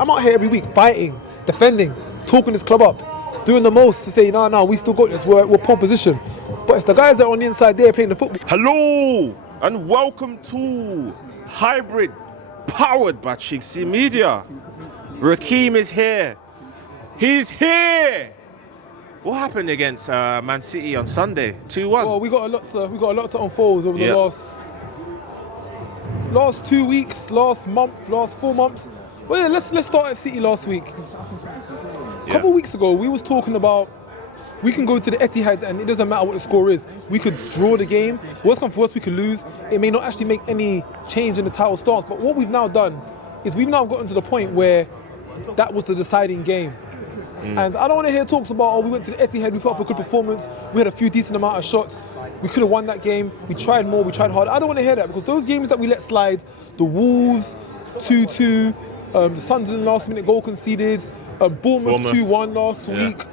I'm out here every week fighting, defending, talking this club up, doing the most to say, no, we still got this, we're pole position. But it's the guys that are on the inside there playing the football. Hello and welcome to Hybrid, powered by chinkseyMEDIA. RAKEEM is here. He's here. What happened against Man City on Sunday? 2-1. Well, we got a lot to unfold over the last 2 weeks, last month, last 4 months. Well, yeah, let's start at City last week. A couple of weeks ago, we was talking about we can go to the Etihad and it doesn't matter what the score is. We could draw the game. Worst come first, we could lose. It may not actually make any change in the title stance. But what we've now done is we've now gotten to the point where that was the deciding game. And I don't want to hear talks about, oh, we went to the Etihad, we put up a good performance, we had a few decent amount of shots, we could have won that game, we tried more, we tried harder. I don't want to hear that because those games that we let slide, the Wolves 2-2, the Sunderland last minute goal conceded, Bournemouth 2-1 last week,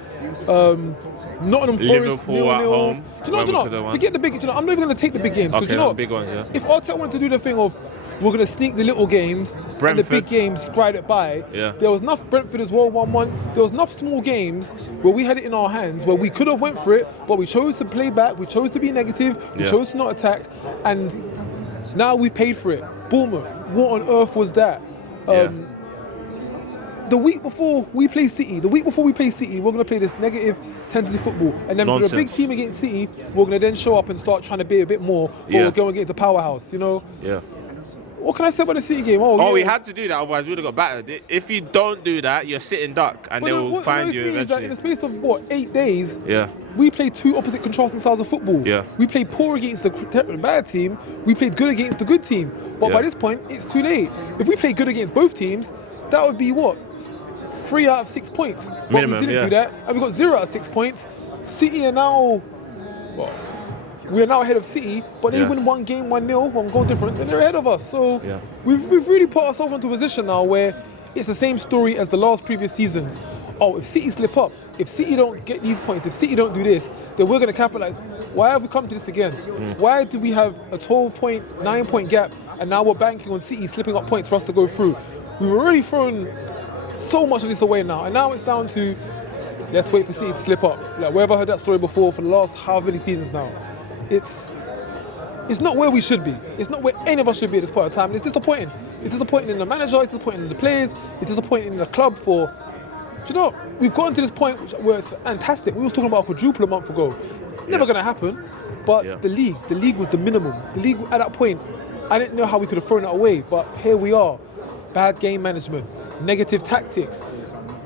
Nottingham Forest 0-0. Do you know what? Forget the big. I'm not even going to take the big games because you know big ones, if Arteta wanted to do the thing of we're going to sneak the little games Brentford, and the big games, scribe it by. There was enough Brentford as well, 1-1. There was enough small games where we had it in our hands where we could have went for it, but we chose to play back. We chose to be negative. We chose to not attack, and now we paid for it. Bournemouth. What on earth was that? The week before we play City, we're going to play this negative, tentative football. And then for the big team against City, we're going to then show up and start trying to be a bit more, but we're going against the powerhouse, you know? What can I say about the City game? We had to do that, otherwise we would have got battered. If you don't do that, you're sitting duck, and they will find you eventually. Is that in the space of, 8 days, we played two opposite contrasting styles of football. We played poor against the bad team, we played good against the good team. But by this point, it's too late. If we played good against both teams, that would be what? 3 out of 6 points. But minimum, we didn't do that, and we got 0 out of 6 points. City are now, we're now ahead of City, but they win one game, 1-0, 1 goal difference, and they're ahead of us. So we've really put ourselves into a position now where it's the same story as the last previous seasons. Oh, if City slip up, if City don't get these points, if City don't do this, then we're going to capitalize. Why have we come to this again? Why do we have a 12-point, 9-point gap, and now we're banking on City slipping up points for us to go through? We've already thrown so much of this away now, and now it's down to let's wait for City to slip up. Like, where have I heard that story before for the last how many seasons now? It's not where we should be. It's not where any of us should be at this point in time. It's disappointing. It's disappointing in the manager, it's disappointing in the players, it's disappointing in the club for, do you know, we've gotten to this point where it's fantastic. We was talking about a quadruple a month ago. Never going to happen, but the league was the minimum. The league at that point, I didn't know how we could have thrown it away, but here we are. Bad game management, negative tactics,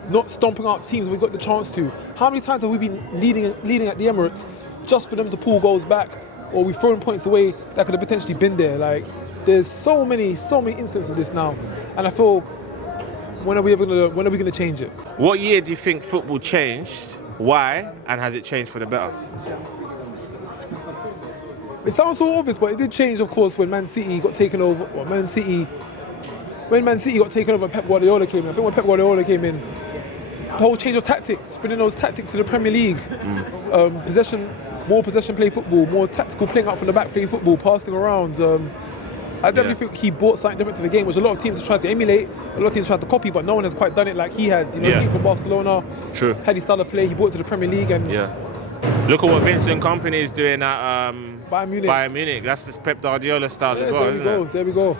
not stomping out teams we got the chance to. How many times have we been leading at the Emirates just for them to pull goals back, or we've thrown points away that could have potentially been there? Like, there's so many instances of this now, and I feel when are we going to change it? What year do you think football changed? Why? And has it changed for the better? It sounds so obvious, but it did change, of course, when Man City got taken over. When Man City got taken over and Pep Guardiola came in. I think when Pep Guardiola came in, the whole change of tactics, bringing those tactics to the Premier League, more possession play football, more tactical playing out from the back play football, passing around. I definitely think he brought something different to the game, which a lot of teams tried to emulate, a lot of teams tried to copy, but no one has quite done it like he has. You know, he came from Barcelona, had his style of play, he brought it to the Premier League, and look at what Vincent Kompany is doing at Bayern Munich. That's the Pep Guardiola style as well, isn't it? There we go.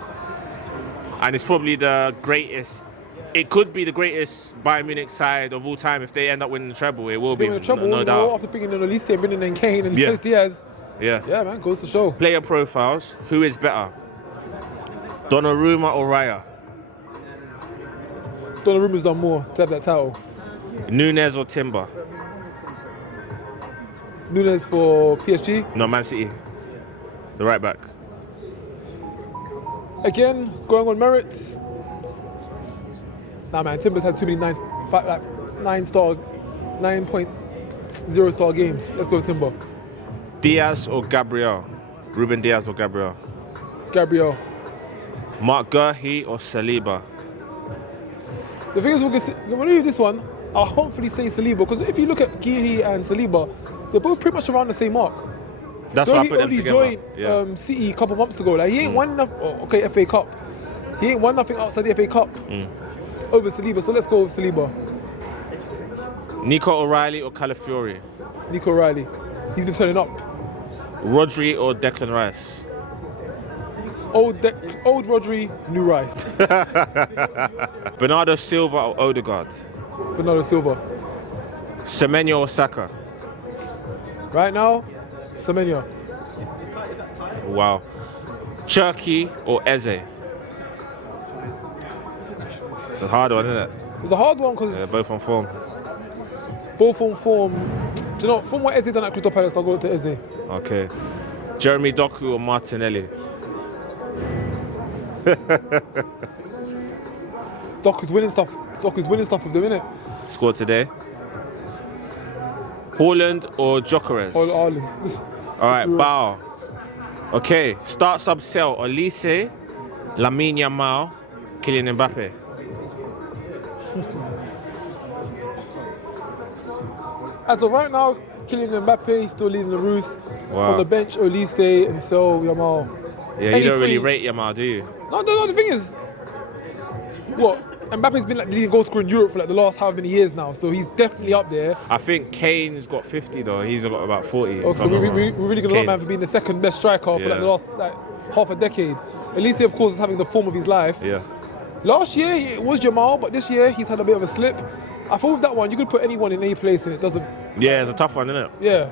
And it's probably the greatest. It could be the greatest Bayern Munich side of all time if they end up winning the treble. It will be, no doubt. After bringing in Olise and bringing in Kane and Luis Diaz. Yeah, man, goes to show. Player profiles. Who is better, Donnarumma or Raya? Donnarumma's done more to have that title. Nunez or Timber? Nunez for PSG? No, Man City. The right back. Again, going on merits. Nah, man, Timber's had too many 9.0 star games. Let's go with Timber. Diaz or Gabriel? Ruben Diaz or Gabriel? Gabriel. Mark Guehi or Saliba? The thing is, when we do this one, I'll hopefully say Saliba, because if you look at Guehi and Saliba, they're both pretty much around the same mark. That's why I put them together. He joined City a couple months ago. Like, he ain't won nothing. FA Cup. He ain't won nothing outside the FA Cup. over Saliba, so let's go with Saliba. Nico O'Reilly or Calafiori? Nico O'Reilly. He's been turning up. Rodri or Declan Rice? Old Rodri, new Rice. Bernardo Silva or Odegaard? Bernardo Silva. Semenyo or Saka? Right now, Semenyo. Wow. Cherki or Eze? It's a hard one, isn't it? It's a hard one because... Yeah, both on form. Both on form. Do you know, from what Eze done at Crystal Palace, I'll go to Eze. Okay. Jeremy Doku or Martinelli? Doku's winning stuff. Doku's winning stuff with them, innit? Scored today. Haaland or Gyökeres? Haaland. All right, Bow. Okay, start, sub, sell. Olise, Lamine Yamal, Kylian Mbappe. As of right now, Kylian Mbappe still leading the roost. Wow. On the bench, Olise and so Yamal. Yeah, you don't really rate Yamal, do you? No, the thing is, Mbappe's been like the leading goal scorer in Europe for like the last how many years now, so he's definitely up there. I think Kane's got 50 though. He's got about 40. Oh, so we're really gonna love man for being the second best striker for like the last half a decade. Olise, of course, is having the form of his life. Yeah. Last year it was Yamal, but this year he's had a bit of a slip. I thought with that one you could put anyone in any place and it doesn't. Yeah, it's a tough one, isn't it? Yeah.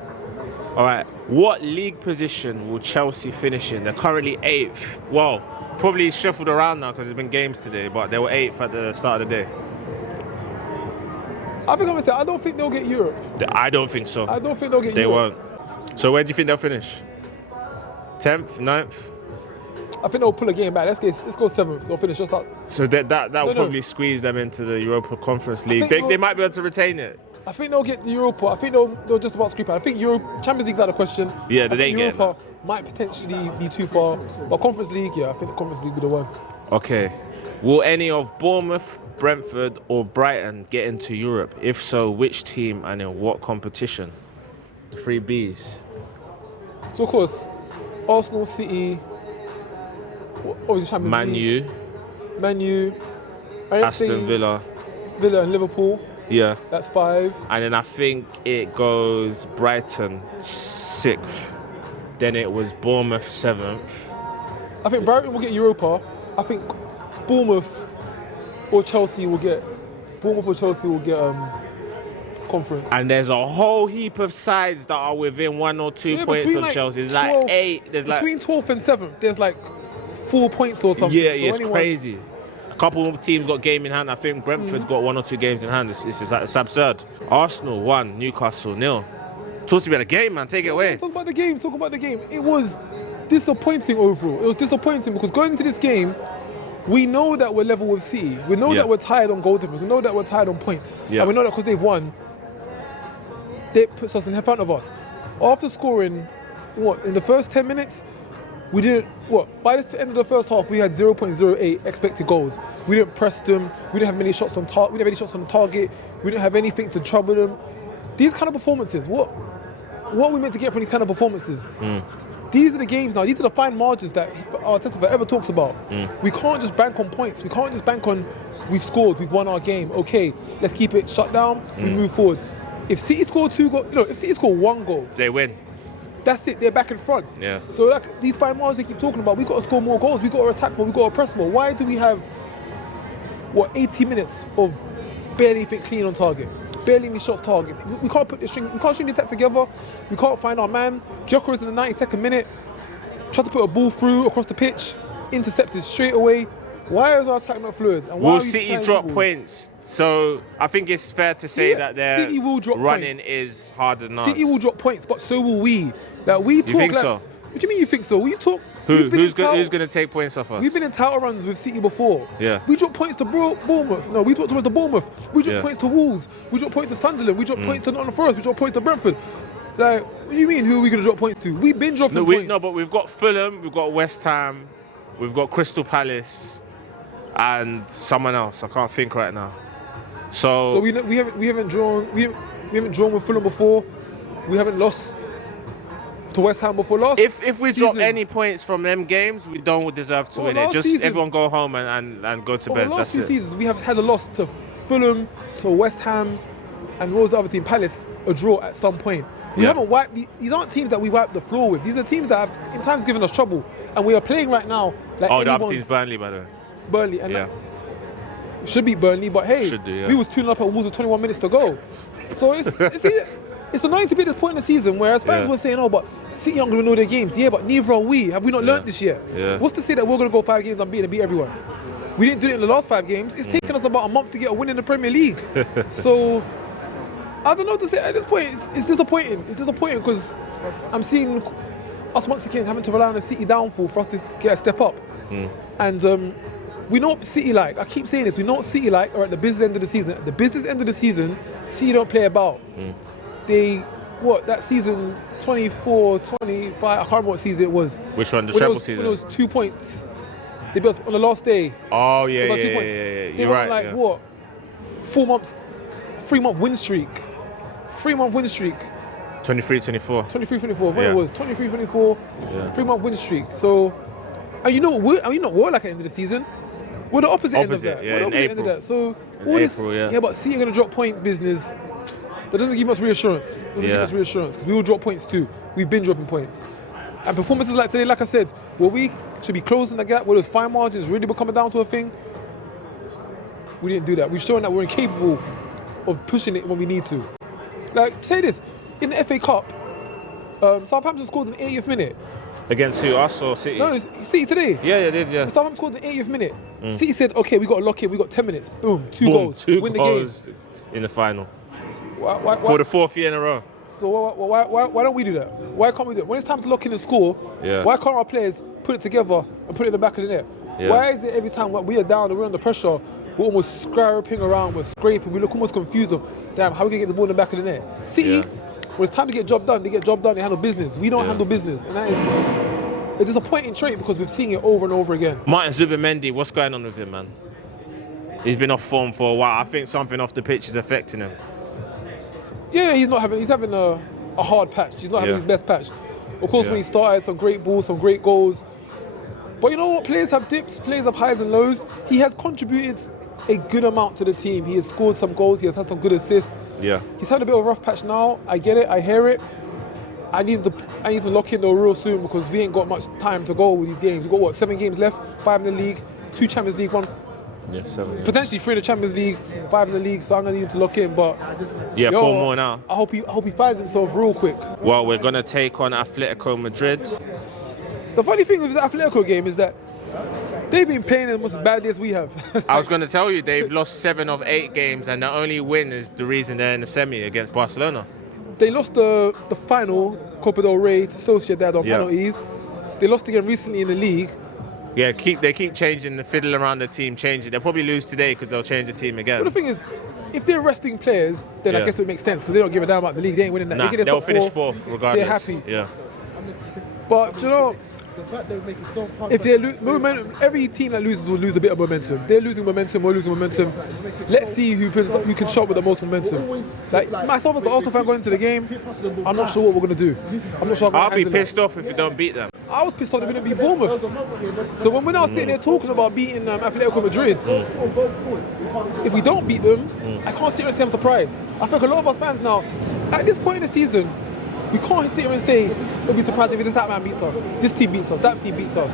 All right. What league position will Chelsea finish in? They're currently 8th. Well, probably shuffled around now because there's been games today, but they were 8th at the start of the day. I think I'm gonna say I don't think they'll get Europe. I don't think so. I don't think they'll get They Europe. won't. So where do you think they'll finish? 10th, 9th? I think they'll pull a game back. Let's go 7th. They'll finish just up. So that will probably squeeze them into the Europa Conference League. They might be able to retain it. I think they'll get the Europa. I think they'll just about scrape it. I think Champions League's out of question. Yeah, they ain't getting Europa might potentially be too far. But Conference League, yeah, I think the Conference League will be the one. Okay. Will any of Bournemouth, Brentford or Brighton get into Europe? If so, which team and in what competition? The 3 Bs. So of course, Arsenal, City, obviously Champions League. Man U, Aston Villa and Liverpool. Yeah. That's 5. And then I think it goes Brighton 6th. Then it was Bournemouth 7th. I think Brighton will get Europa. I think Bournemouth or Chelsea will get conference. And there's a whole heap of sides that are within 1 or 2 points of Chelsea. There's 12, like 8. There's between 12th and 7th, there's like 4 points or something. Yeah, it's crazy. A couple of teams got game in hand. I think Brentford's got 1 or 2 games in hand. It's absurd. Arsenal 1, Newcastle 0. Talk to me about the game, man. Take it away. Talk about the game. It was disappointing overall. It was disappointing because going into this game, we know that we're level with City. We know that we're tied on goal difference. We know that we're tied on points. Yeah. And we know that because they've won, that puts us in front of us. After scoring, in the first 10 minutes, we didn't, by the end of the first half, we had 0.08 expected goals. We didn't press them. We didn't have many shots on target. We didn't have any shots on target. We didn't have anything to trouble them. These kind of performances, what are we meant to get from these kind of performances? These are the games now. These are the fine margins that Arteta ever talks about. We can't just bank on points. We can't just bank on we've scored, we've won our game. Okay, let's keep it shut down. We move forward. If City score 2 goals, if City score 1 goal, they win. That's it. They're back in front. Yeah. So like these fine margins they keep talking about, we got to score more goals. We got to attack more. We got to press more. Why do we have 80 minutes of barely anything clean on target? Barely any shots targets. We can't put the string. We can't string the attack together. We can't find our man. Gyökeres in the 92nd minute tried to put a ball through across the pitch, intercepted straight away. Why is our attack not fluid? And will City drop points? So I think it's fair to say that their City will drop running points. is harder than us. City will drop points, but so will we. Like we talk. You think like, so? What do you mean you think so? We talk. Who's going to take points off us? We've been in title runs with City before. Yeah. We dropped points to Bournemouth. No, we dropped towards the Bournemouth. We dropped points to Wolves. We dropped points to Sunderland. We dropped points to Nottingham Forest. We dropped points to Brentford. Like, what do you mean? Who are we going to drop points to? We've been dropping points. No, but we've got Fulham. We've got West Ham. We've got Crystal Palace, and someone else. I can't think right now. So we haven't drawn with Fulham before. We haven't lost to West Ham before last. If we drop any points from them games, we don't deserve to win it. Just everyone go home and go to bed. The last 2 seasons, we have had a loss to Fulham, to West Ham, and what was the other team? Palace, a draw at some point. We haven't wiped. These aren't teams that we wipe the floor with. These are teams that have in times given us trouble, and we are playing right now. Like the other team's Burnley, by the way. Burnley, and should beat Burnley, but hey, we was 2-0 up at Wolves with 21 minutes to go. So it's annoying to be at this point in the season where as fans were saying, oh, but City aren't going to know their games. Yeah, but neither are we. Have we not learnt this yet? Yeah. What's to say that we're going to go 5 games unbeaten and beat everyone? We didn't do it in the last 5 games. It's taken us about a month to get a win in the Premier League. So I don't know what to say at this point. It's disappointing. It's disappointing because I'm seeing us once again having to rely on the City downfall for us to get a step up. And we know what City like. I keep saying this. We know what City like are at the business end of the season. At the business end of the season, City don't play about. That season 24, 25, I can't remember what season it was. Which one? The treble season? When it was 2 points. They beat us on the last day. Oh, yeah. You're right. Like, what? 4 months, 3-month win streak. 3-month win streak. 23-24. 23-24, what it was. 23-24, 3-month win streak. So, and you know what we're like at the end of the season? We're the opposite end of that. Yeah, we're the opposite end of that. So, all April, this, but City are going to drop points business. That doesn't give us reassurance. Because we will drop points too. We've been dropping points. And performances like today, like I said, where we should be closing the gap, where those fine margins really becoming down to a thing, we didn't do that. We've shown that we're incapable of pushing it when we need to. Like, say this, in the FA Cup, Southampton scored in the 80th minute. Against who, us or City? No, it's City today. Yeah, they did, yeah. Southampton scored in the 80th minute. City said, okay, we got to lock in, we got 10 minutes. Boom, 2 goals, win the game. In the final. Why, for the 4th year in a row. So why don't we do that? Why can't we do it? When it's time to lock in and score, why can't our players put it together and put it in the back of the net? Yeah. Why is it every time we are down and we're under pressure, we're almost scraping around, we're scraping, we look almost confused of, damn, how are we going to get the ball in the back of the net? City, when it's time to get job done, they get job done, they handle business. We don't handle business. And that is a disappointing trait because we've seen it over and over again. Martin Zubimendi, what's going on with him, man? He's been off form for a while. I think something off the pitch is affecting him. Yeah, he's having a hard patch. He's not having his best patch. Of course, when he started, some great balls, some great goals. But you know what? Players have dips, players have highs and lows. He has contributed a good amount to the team. He has scored some goals. He has had some good assists. Yeah. He's had a bit of a rough patch now. I get it. I hear it. I need to lock in though real soon because we ain't got much time to go with these games. We've got 7 games left, 5 in the league, 2 Champions League, 1. Yeah, 7. Potentially 3 in the Champions League, 5 in the league, so I'm gonna need to lock in. But 4 more now. I hope he finds himself real quick. Well, we're gonna take on Atletico Madrid. The funny thing with the Atletico game is that they've been playing almost as badly as we have. I was gonna tell you they've lost 7 of 8 games, and the only win is the reason they're in the semi against Barcelona. They lost the final Copa del Rey to Sociedad on penalties. They lost again recently in the league. Yeah, they keep changing the fiddle around the team, changing. They'll probably lose today because they'll change the team again. But the thing is, if they're resting players, then I guess it makes sense because they don't give a damn about the league. They ain't winning that. Nah, they'll finish 4th regardless. They're happy. Yeah. But you know, if they lose momentum, every team that loses will lose a bit of momentum. They're losing momentum, we're losing momentum. Let's see who can show up with the most momentum. Like myself as the Arsenal fan going into the game, I'm not sure what we're gonna do. I'm not sure. I'll be pissed off if we don't beat them. I was pissed off that we didn't beat Bournemouth. So when we're now sitting there talking about beating Atletico Madrid, if we don't beat them, I can't sit here and say I'm surprised. I think a lot of us fans now, at this point in the season, we can't sit here and say we'll be surprised if that man beats us, this team beats us, that team beats us.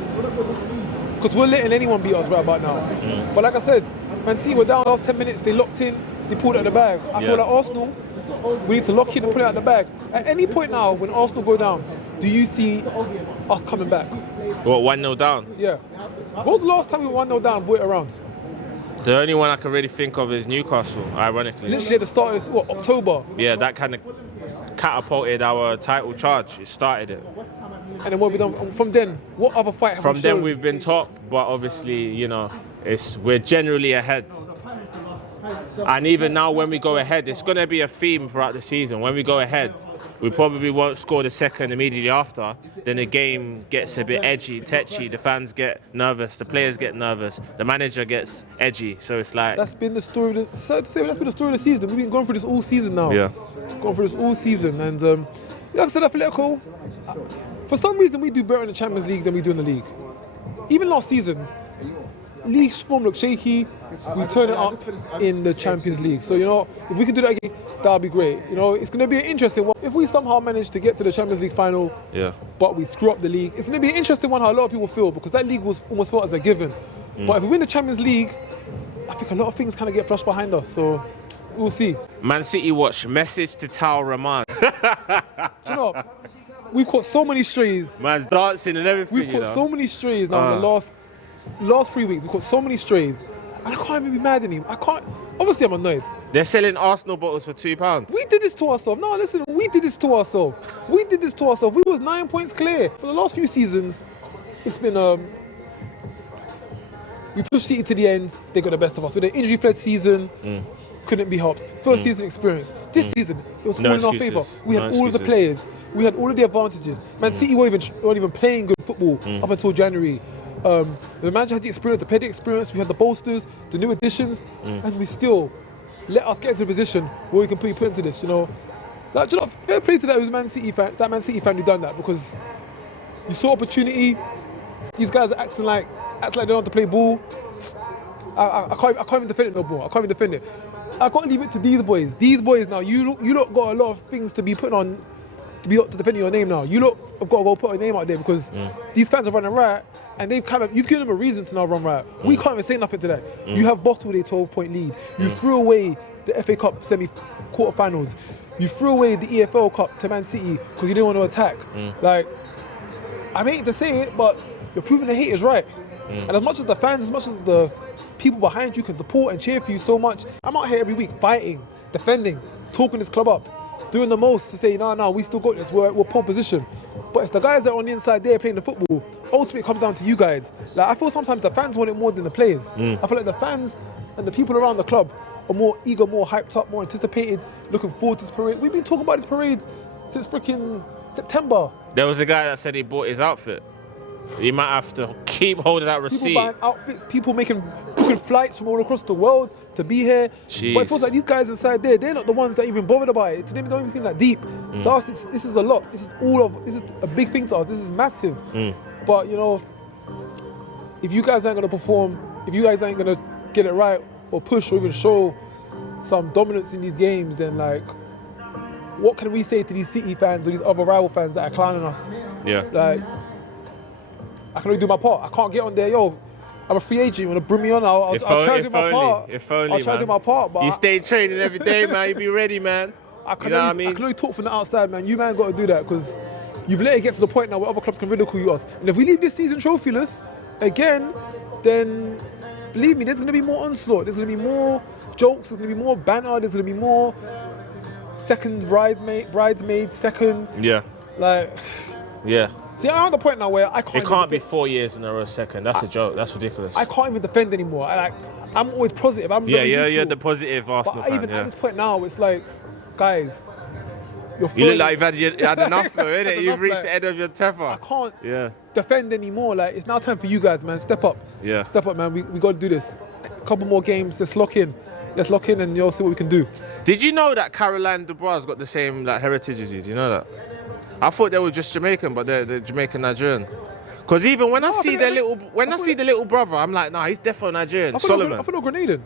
Because we're letting anyone beat us right about now. But like I said, Man City were down last 10 minutes, they locked in, they pulled it out of the bag. I feel like Arsenal, we need to lock in and pull it out of the bag. At any point now, when Arsenal go down, do you see us coming back? What, 1-0 down? Yeah. What was the last time we were 1-0 down, brought it around? The only one I can really think of is Newcastle, ironically. Literally at the start of October. Yeah, that kind of catapulted our title charge. It started it. And then what have we done from then? What other fight have we shown? From then we've been top, but obviously, you know, we're generally ahead. And even now when we go ahead, it's going to be a theme throughout the season. When we go ahead, we probably won't score the second immediately after. Then the game gets a bit edgy, tetchy. The fans get nervous, the players get nervous, the manager gets edgy. So it's like that's been the story. That's been the story of the season. We've been going through this all season now. Yeah, going through this all season, and Like I said, Atletico, for some reason we do better in the Champions League than we do in the league. Even last season, league form looked shaky. We turn it up in the Champions League. So, you know, if we can do that again, that'll be great. You know, it's going to be an interesting one. If we somehow manage to get to the Champions League final, but we screw up the league, it's going to be an interesting one how a lot of people feel, because that league was almost felt as a given. But if we win the Champions League, I think a lot of things kind of get flushed behind us. So, we'll see. Man City watch, message to Tao Rahman. Do you know, we've caught so many strays. Man's dancing and everything. We've caught so many strays now in the last 3 weeks. We've caught so many strays. And I can't even be mad at him. I can't. Obviously, I'm annoyed. They're selling Arsenal bottles for £2. We did this to ourselves. No, listen, we did this to ourselves. We did this to ourselves. We was 9 points clear. For the last few seasons, it's been, we pushed City to the end. They got the best of us. With an injury-fed season, couldn't be helped. First season experience. This season, it was all in our favour. We had all of the players. We had all of the advantages. Man City weren't even playing good football up until January. The manager had the experience, the petty experience. We had the bolsters, the new additions, and we still let us get into a position where we can put into this. You know, like, you know, fair play to that who's Man City fan. That Man City fan who done that, because you saw opportunity. These guys are acting like they don't have to play ball. I can't even defend it no more. I can't even defend it. I got to leave it to these boys. These boys now, you lot got a lot of things to be putting on, to defend your name now. You lot have got to go put a name out there, because these fans are running riot, and you've given them a reason to now run riot. We can't even say nothing to that. You have bottled a 12-point lead. You threw away the FA Cup quarter-finals. You threw away the EFL Cup to Man City because you didn't want to attack. Like, I hate to say it, but you're proving the hate is right. And as much as the fans, as much as the people behind you can support and cheer for you so much, I'm out here every week fighting, defending, talking this club up, doing the most to say, no, we still got this, we're pole position. But it's the guys that are on the inside there playing the football. Ultimately, it comes down to you guys. Like, I feel sometimes the fans want it more than the players. I feel like the fans and the people around the club are more eager, more hyped up, more anticipated, looking forward to this parade. We've been talking about this parade since freaking September. There was a guy that said he bought his outfit. You might have to keep holding that receipt. People buying outfits, people booking flights from all across the world to be here. Jeez. But it feels like these guys inside there, they're not the ones that even bothered about it. To them, it don't even seem that deep. To us, this is a lot. This is a big thing to us. This is massive. But, you know, if you guys ain't going to perform, if you guys ain't going to get it right or push or even show some dominance in these games, then, like, what can we say to these City fans or these other rival fans that are clowning us? Yeah. Like, I can only do my part. I can't get on there, yo. I'm a free agent. You want to bring me on? I'll try to do my part. I'll try to do my part. But you stay training every day, man. You be ready, man. I can only talk from the outside, man. You, man, got to do that, because you've let it get to the point now where other clubs can ridicule us. And if we leave this season trophyless again, then believe me, there's going to be more onslaught. There's going to be more jokes. There's going to be more banter. There's going to be more second bridesmaids, second. Yeah. Like. Yeah. See, I'm at the point now where I can't. It can't be 4 years in a row second. That's a joke. That's ridiculous. I can't even defend anymore. I'm always positive. You're the positive Arsenal fan. Even at this point now, it's like, guys, you look like you've had enough, though, innit? You've reached the end of your tether. I can't defend anymore. Like, it's now time for you guys, man. Step up. Yeah. Step up, man. We got to do this. A couple more games. Let's lock in. And you'll see what we can do. Did you know that Caroline Dubois got the same heritage as you? Do you know that? I thought they were just Jamaican, but they're Jamaican Nigerian. Because even when I see the little brother, I'm like, nah, he's definitely Nigerian. Solomon. I thought they were Grenadian.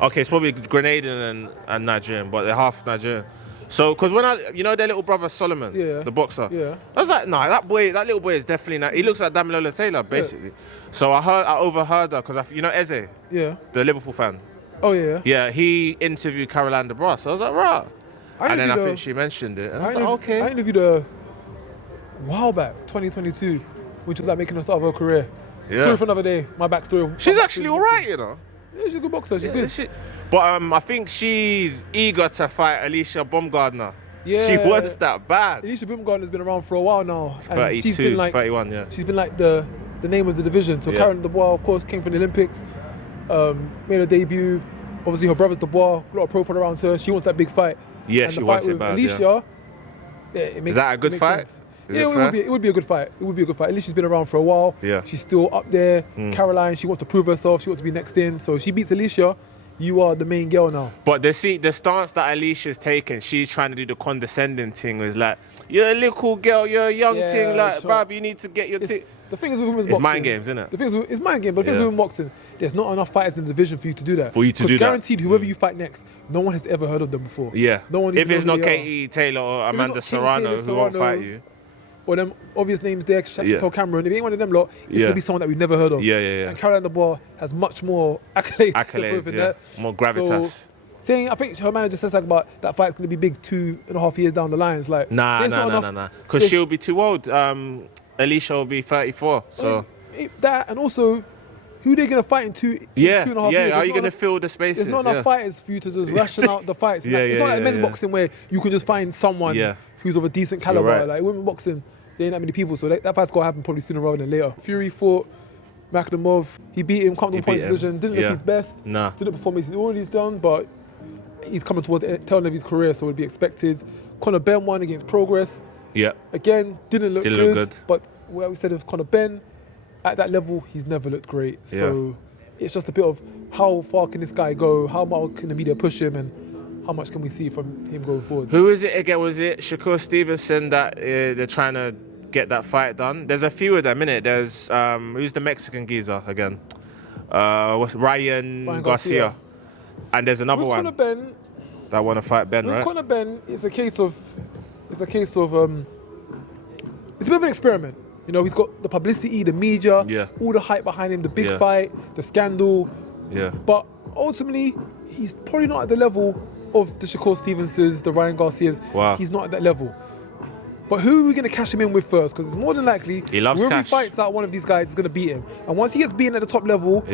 Okay, it's probably Grenadian and Nigerian, but they're half Nigerian. So, because when their little brother Solomon, the boxer. Yeah. I was like, nah, that little boy is definitely. He looks like Damilola Taylor, basically. Yeah. So I overheard her because Eze. Yeah. The Liverpool fan. Oh yeah. Yeah, he interviewed Caroline Dubois. So I was like, right. And then I think she mentioned it. And I was like, okay. I interviewed her a while back, 2022, which was like making her start of her career. Yeah. Story for another day. My backstory. She's actually all right, you know. Yeah, she's a good boxer. She's good. But I think she's eager to fight Alicia Baumgardner. Yeah. She wants that bad. Alicia Baumgardner's been around for a while now. She's 32, she's been like, 31, yeah. She's been like the name of the division. So Karen Dubois, of course, came from the Olympics, made her debut. Obviously, her brother's Dubois, a lot of profile around her. She wants that big fight. Yeah, she wants it bad. Alicia, is that a good fight? It would be a good fight. It would be a good fight. At least she's been around for a while. Yeah. She's still up there. Caroline, she wants to prove herself. She wants to be next in. So if she beats Alicia, you are the main girl now. But the stance that Alicia's taken, she's trying to do the condescending thing. Was like, you're a little girl, you're a young thing, like, bruv, you need to get your thing. The thing is with women's boxing, it's mind games, isn't it? The thing is, it's mind game, but the thing is with women's boxing, there's not enough fighters in the division for you to do that. For you to do that. Guaranteed, whoever you fight next, no one has ever heard of them before. Yeah. No one. If it's not Katie Taylor or Amanda Serrano who won't fight you. Or them obvious names there, Chantal Cameron. If it ain't one of them lot, it's going to be someone that we've never heard of. Yeah. And Caroline Dubois has much more accolades, more gravitas. So, I think her manager says like about that fight's going to be big 2.5 years down the line. It's like, nah. Because she'll be too old. Alicia will be 34. So that, and also, who they're going to fight in 2.5 years? Are you going to fill the spaces? There's not enough fighters for you to just ration out the fights. It's not like men's boxing where you can just find someone who's of a decent caliber. Right. Like women's boxing, there ain't that many people, so that fight's got to happen probably sooner rather than later. Fury fought Makhdamov. He beat him, comfortable point decision. Didn't look his best. Didn't perform all he's done, but he's coming towards the tail end of his career, so it would be expected. Conor Benn won against Progress. Yeah. Again, didn't look good. But what we said of Conor Benn, at that level, he's never looked great. So it's just a bit of how far can this guy go? How much can the media push him? And how much can we see from him going forward? Who is it again? Was it Shakur Stevenson that they're trying to get that fight done? There's a few of them, innit? There's who's the Mexican geezer again? Ryan Garcia. And there's another one Conor Benn, that want to fight Ben, right? Conor Benn, it's a case of it's a bit of an experiment. You know, he's got the publicity, the media, all the hype behind him, the big fight, the scandal. Yeah. But ultimately, he's probably not at the level of the Shakur Stevensons, the Ryan Garcias. Wow. He's not at that level. But who are we going to cash him in with first? Because it's more than likely whoever he fights out one of these guys is going to beat him. And once he gets beaten at the top level,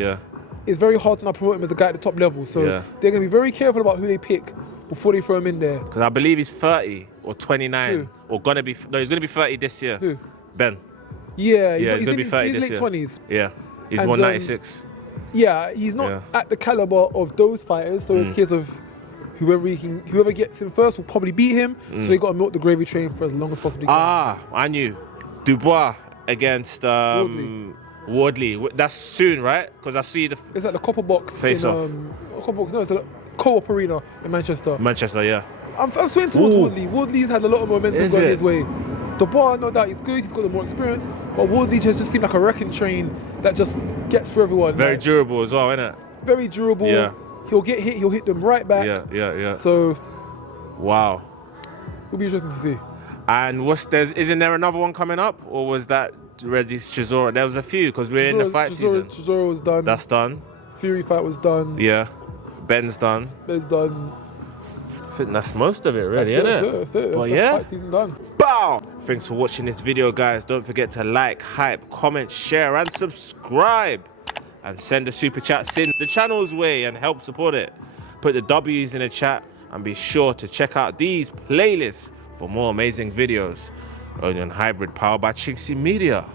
it's very hard to now promote him as a guy at the top level. So they're going to be very careful about who they pick before they throw him in there. Because I believe he's 30 or 29. Who? Or going to be... No, he's going to be 30 this year. Who? Ben. Yeah, he's going to be 30 this late year. 20s. Yeah. He's 196. Yeah, he's not at the caliber of those fighters. So it's a case of whoever gets him first will probably beat him. So they got to milk the gravy train for as long as possible. I knew. Dubois against Wardley. That's soon, right? Because I see the... It's at the Copper Box. Face off. Copper Box. No, it's the Co-op Arena in Manchester. Manchester, yeah. I'm swaying towards Wardley. Wardley's had a lot of momentum going his way. Dubois, no doubt, he's good. He's got the more experience. But Wardley just seemed like a wrecking train that just gets through everyone. Very durable as well, isn't it? Very durable. Yeah. He'll get hit. He'll hit them right back. Yeah. So, wow. It'll be interesting to see. And isn't there another one coming up, or was that Reddy's Chisora? There was a few because we're in the fight season. Chisora was done. That's done. Fury fight was done. Yeah. Ben's done. Ben's done. I think that's most of it, really, isn't it? That's it. That's fight season done. Bow! Thanks for watching this video, guys. Don't forget to like, hype, comment, share, and subscribe. And send the super chats in the channel's way and help support it. Put the W's in the chat and be sure to check out these playlists for more amazing videos. Only on Hybrid, powered by chinkseyMEDIA.